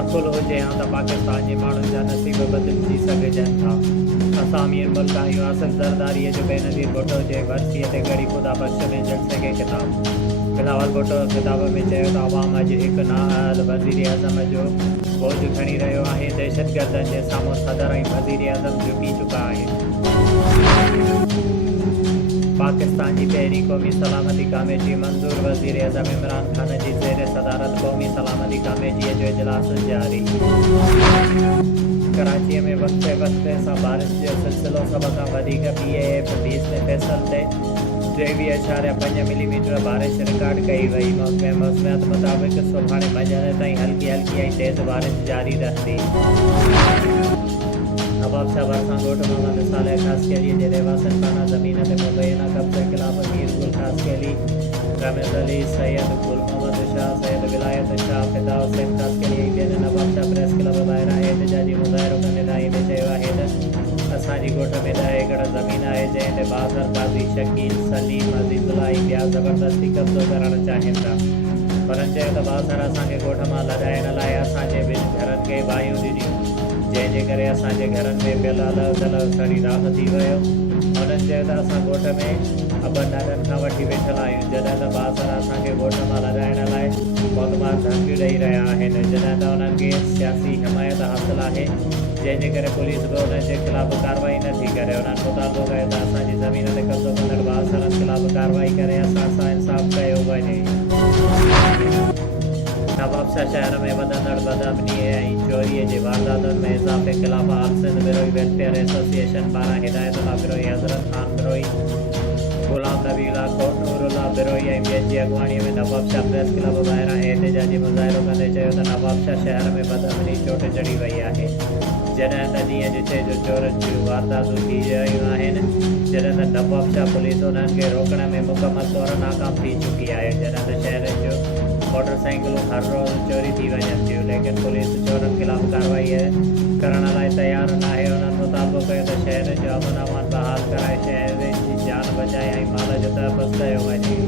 असुल हुजे हां त पाकिस्तान जे माण्हुनि जा नसीब बदिलजी सघिजनि था। असां अमीर मुल्क आहियूं। आसिफ ज़रदारीअ जो बेनज़ीर भुट्टो जे वरसीअ ते ॻड़ी ख़ुदा बख़्श में जड़ सघे किताब। बिलावल भुट्टो किताब में चयो त आवाम अॼु हिकु नाअहल वज़ीर अज़म जो बोझ खणी रहियो आहे। दहशतगर्दनि जे साम्हूं सदर ऐं वज़ीर अज़म झुकी चुका आहिनि। पाकिस्तान की पहिरीं क़ौमी सलामती कमेटी मंज़ूर। वज़ीर अज़म इमरान ख़ान जी ज़ेर सदारत क़ौमी सलामती कमेटीअ जो इजलास जारी। कराची में वक़्ते वक़्ते सां बारिश जो सिलसिलो सभ खां वधीक PAF 20 में फैसल ते 23.5 मिलीमीटर बारिश रिकॉर्ड कई वई। मौसमियात मुताबिक़ सुभाणे मंझंदि ताईं हल्की ऐं तेज़ बारिश जारी रहंदी। नवाब शाह भरसां ॻोठ मोहम्मद सालेह ख़ासकेली जे रहवासियुनि पारां ज़मीन ते मुबैना कब्ज़े ख़िलाफ़ मीर गुल ख़ासकेली, रमीज़ अली, सैयद गुल मोहम्मद शाह, सैयद विलायत शाह, फ़िदा हुसैन ख़ासकेली ऐं ॿियनि नवाब शाह प्रेस क्लब ॿाहिरां एहतिजाजी मुज़ाहिरो कंदे दाई में चयो आहे त असांजी ॻोठ में 10 एकड़ ज़मीन आहे जंहिं ते बाज़र काज़ी शकील, सलीम, अज़ीज़ुल्लाह ऐं ॿिया ज़बरदस्ती कब्ज़ो करणु चाहिनि था। हुननि चयो त बाज़र असांखे ॻोठ मां लॻाइण लाइ असांजे ॿिनि घरनि खे बाहियूं ॾिनियूं, जंहिंजे करे असांजे घरनि में पियल अलॻि सड़ी राख थी वियो। हुननि चयो त असां ॻोठ में अॿनि ॾाॾनि खां वठी वेठल आहियूं, जॾहिं त बाज़र असांखे ॻोठ मां लॻाइण लाइ मौतबार धमकियूं ॾेई रहिया आहिनि, जॾहिं त उन्हनि खे सियासी हिमायत हासिल आहे, जंहिंजे करे पुलिस बि उन्हनि जे ख़िलाफ़ कार्रवाई नथी करे। उन्हनि मुतालबो कयो त असांजी ज़मीन ते कब्ज़ो कंदड़ बाज़रनि ख़िलाफ़ कार्रवाई करे असां सां इंसाफ़ कयो वञे। नवाब शाह शहर में वधंदड़ बदअमनी ऐं चोरीअ जे वारदातुनि में इज़ाफ़े ख़िलाफ़ आल सिंध बिरोई वेलफेयर एसोसिएशन पारां हिदायतुल्लाह बिरोई, हज़रत ख़ान बिरोई, गुलाम नबी लाखोट, नूरुल्लाह बिरोई ऐं ॿियनि जी अॻुवाणीअ में नवाब शाह प्रेस क्लब ॿाहिरां एहतिजाजी मुज़ाहिरो कंदे चयो त नवाब शाह शहर में बदअमनी चोट चढ़ी वई आहे, जॾहिं त ॾींहं जो जो चोरनि जूं वारदातूं थी रहियूं आहिनि, जॾहिं त नवाब शाह पुलिस उन्हनि खे रोकण में मुकमल तौरु नाकाम थी चुकी आहे, जॾहिं त शहर जो मोटरसाइकिलूं हर रोज़ चोरी थी वञनि थियूं, लेकिन पुलिस चोरनि ख़िलाफ़ कार्रवाई करण लाइ तयारु न आहे। उन्हनि मुतालबो कयो त शहर जो अमन अमान बहाल कराए शहर जी जान बचाए ऐं माल जो तहफ़ुज़ कयो वञे।